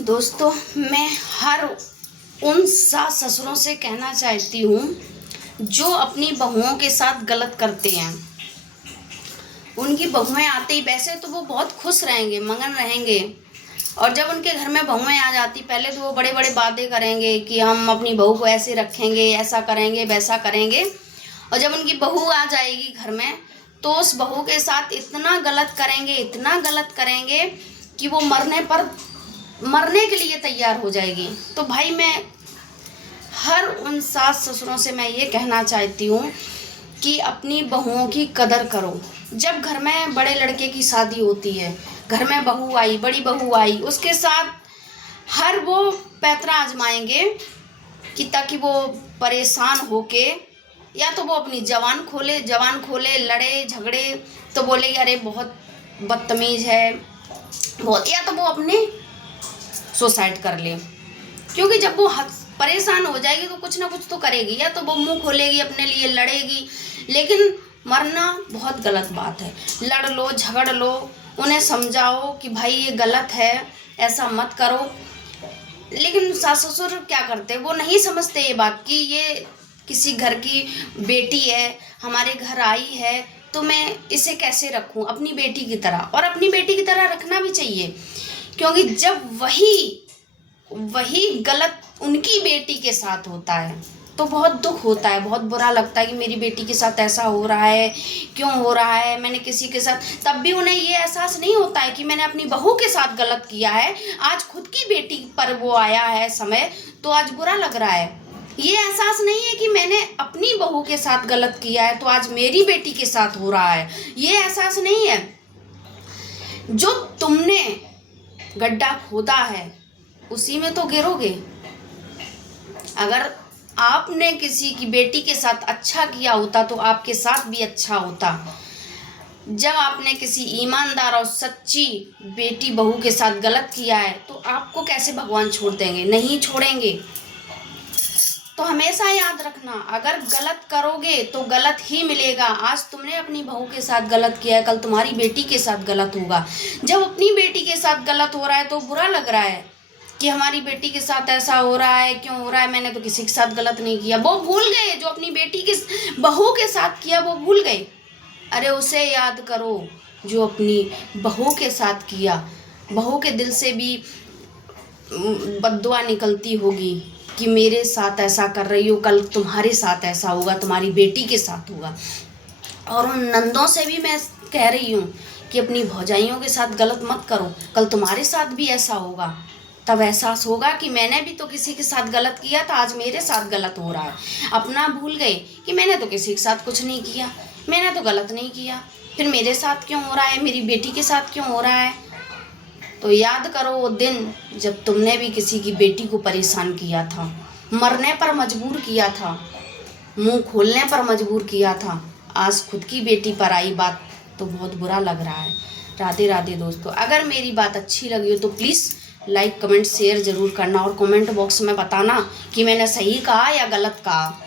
दोस्तों, मैं हर उन सास ससुरों से कहना चाहती हूँ जो अपनी बहुओं के साथ गलत करते हैं। उनकी बहुएं आते ही वैसे तो वो बहुत खुश रहेंगे, मगन रहेंगे, और जब उनके घर में बहुएं आ जाती पहले तो वो बड़े बड़े बातें करेंगे कि हम अपनी बहू को ऐसे रखेंगे, ऐसा करेंगे, वैसा करेंगे। और जब उनकी बहू आ जाएगी घर में तो उस बहू के साथ इतना गलत करेंगे, इतना गलत करेंगे कि वो मरने के लिए तैयार हो जाएगी। तो भाई, मैं हर उन सास ससुरों से मैं ये कहना चाहती हूँ कि अपनी बहुओं की कदर करो। जब घर में बड़े लड़के की शादी होती है, घर में बहू आई, बड़ी बहू आई, उसके साथ हर वो पैतरा आजमाएंगे कि ताकि वो परेशान होके या तो वो अपनी जबान खोले, लड़े झगड़े तो बोले अरे बहुत बदतमीज है बहुत, या तो वो अपने सुसाइड कर ले। क्योंकि जब वो परेशान हो जाएगी तो कुछ ना कुछ तो करेगी, या तो वो मुंह खोलेगी, अपने लिए लड़ेगी। लेकिन मरना बहुत गलत बात है। लड़ लो, झगड़ लो, उन्हें समझाओ कि भाई ये गलत है, ऐसा मत करो। लेकिन सास ससुर क्या करते, वो नहीं समझते ये बात कि ये किसी घर की बेटी है, हमारे घर आई है, तो मैं इसे कैसे रखूं अपनी बेटी की तरह। और अपनी बेटी की तरह रखना भी चाहिए, क्योंकि जब वही गलत उनकी बेटी के साथ होता है तो बहुत दुख होता है, बहुत बुरा लगता है कि मेरी बेटी के साथ ऐसा हो रहा है, क्यों हो रहा है, मैंने किसी के साथ। तब भी उन्हें ये एहसास नहीं होता है कि मैंने अपनी बहू के साथ गलत किया है। आज खुद की बेटी पर वो आया है समय, तो आज बुरा लग रहा है। ये एहसास नहीं है कि मैंने अपनी बहू के साथ गलत किया है तो आज मेरी बेटी के साथ हो रहा है। ये एहसास नहीं है। जो तुमने गड्ढा खोदा है उसी में तो गिरोगे। अगर आपने किसी की बेटी के साथ अच्छा किया होता तो आपके साथ भी अच्छा होता। जब आपने किसी ईमानदार और सच्ची बेटी बहू के साथ गलत किया है तो आपको कैसे भगवान छोड़ देंगे? नहीं छोड़ेंगे। तो हमेशा याद रखना, अगर गलत करोगे तो गलत ही मिलेगा। आज तुमने अपनी बहू के साथ गलत किया है, कल तुम्हारी बेटी के साथ गलत होगा। जब अपनी बेटी के साथ गलत हो रहा है तो बुरा लग रहा है कि हमारी बेटी के साथ ऐसा हो रहा है, क्यों हो रहा है, मैंने तो किसी के साथ गलत नहीं किया। वो भूल गए, जो अपनी बेटी के बहू के साथ किया वो भूल गए। अरे उसे याद करो जो अपनी बहू के साथ किया। बहू के दिल से भी बद्दुआ निकलती होगी कि मेरे साथ ऐसा कर रही हो, कल तुम्हारे साथ ऐसा होगा, तुम्हारी बेटी के साथ होगा। और उन नंदों से भी मैं कह रही हूँ कि अपनी भौजाइयों के साथ गलत मत करो, कल तुम्हारे साथ भी ऐसा होगा। तब एहसास होगा कि मैंने भी तो किसी के साथ गलत किया था, आज मेरे साथ गलत हो रहा है। अपना भूल गए कि मैंने तो किसी के साथ कुछ नहीं किया, मैंने तो गलत नहीं किया, फिर मेरे साथ क्यों हो रहा है, मेरी बेटी के साथ क्यों हो रहा है। तो याद करो वो दिन जब तुमने भी किसी की बेटी को परेशान किया था, मरने पर मजबूर किया था, मुंह खोलने पर मजबूर किया था। आज खुद की बेटी पर आई बात तो बहुत बुरा लग रहा है। राधे राधे दोस्तों। अगर मेरी बात अच्छी लगी हो तो प्लीज़ लाइक, कमेंट, शेयर ज़रूर करना और कमेंट बॉक्स में बताना कि मैंने सही कहा या गलत कहा।